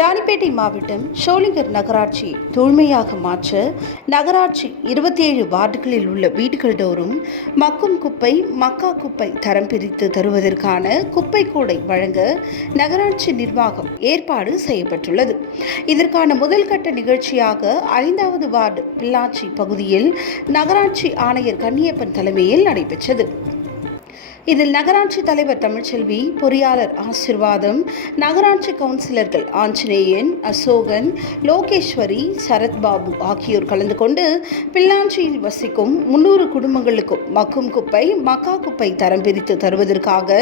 ராணிப்பேட்டை மாவட்டம் ஷோலிங்கர் நகராட்சி தூய்மையாக மாற்ற நகராட்சி இருபத்தி ஏழு வார்டுகளில் உள்ள வீடுகள் தோறும் மக்கும் குப்பை மக்கா குப்பை தரம் பிரித்து தருவதற்கான குப்பை கூடை வழங்க நகராட்சி நிர்வாகம் ஏற்பாடு செய்யப்பட்டுள்ளது. இதற்கான முதல் கட்ட நிகழ்ச்சியாக ஐந்தாவது வார்டு பிள்ளாச்சி பகுதியில் நகராட்சி ஆணையர் கன்னியப்பன் தலைமையில் நடைபெற்றது. இதில் நகராட்சி தலைவர் தமிழ்ச்செல்வி பொறியாளர் ஆசிர்வாதம் நகராட்சி கவுன்சிலர்கள் ஆஞ்சநேயன் அசோகன் லோகேஸ்வரி சரத்பாபு ஆகியோர் கலந்து கொண்டு பிள்ளாஞ்சியில் வசிக்கும் முன்னூறு குடும்பங்களுக்கும் மக்கும் குப்பை மக்கா குப்பை தரம் பிரித்து தருவதற்காக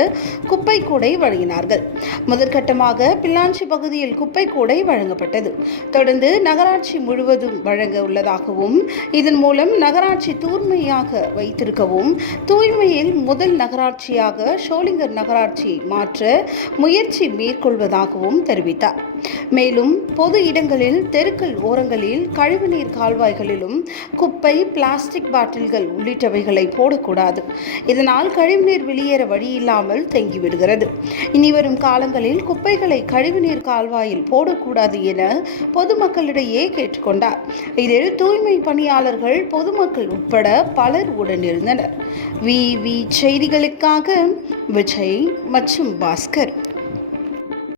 குப்பை கூடை வழங்கினார்கள். முதற்கட்டமாக பிள்ளாஞ்சி பகுதியில் குப்பை கூடை வழங்கப்பட்டது. தொடர்ந்து நகராட்சி முழுவதும் வழங்க உள்ளதாகவும் இதன் மூலம் நகராட்சி தூய்மையாக வைத்திருக்கவும் தூய்மையில் முதல் நகராட்சி நகராட்சியாக ஷோலிங்கர் நகராட்சியை மாற்ற முயற்சி மேற்கொள்வதாகவும் தெரிவித்தார். மேலும் பொது இடங்களில் தெருக்கள் ஓரங்களில் கழிவுநீர் கால்வாய்களிலும் குப்பை பிளாஸ்டிக் பாட்டில்கள் உள்ளிட்டவைகளை போடக்கூடாது. இதனால் கழிவுநீர் வெளியேற வழியில்லாமல் தங்கிவிடுகிறது இனி வரும் காலங்களில் குப்பைகளை கழிவுநீர் கால்வாயில் போடக்கூடாது என பொதுமக்களிடையே கேட்டுக்கொண்டார். இதில் தூய்மை பணியாளர்கள் பொதுமக்கள் உட்பட பலர் உடனிருந்தனர். வி. வி. செய்திகளுக்காக விஜய் மற்றும் பாஸ்கர்.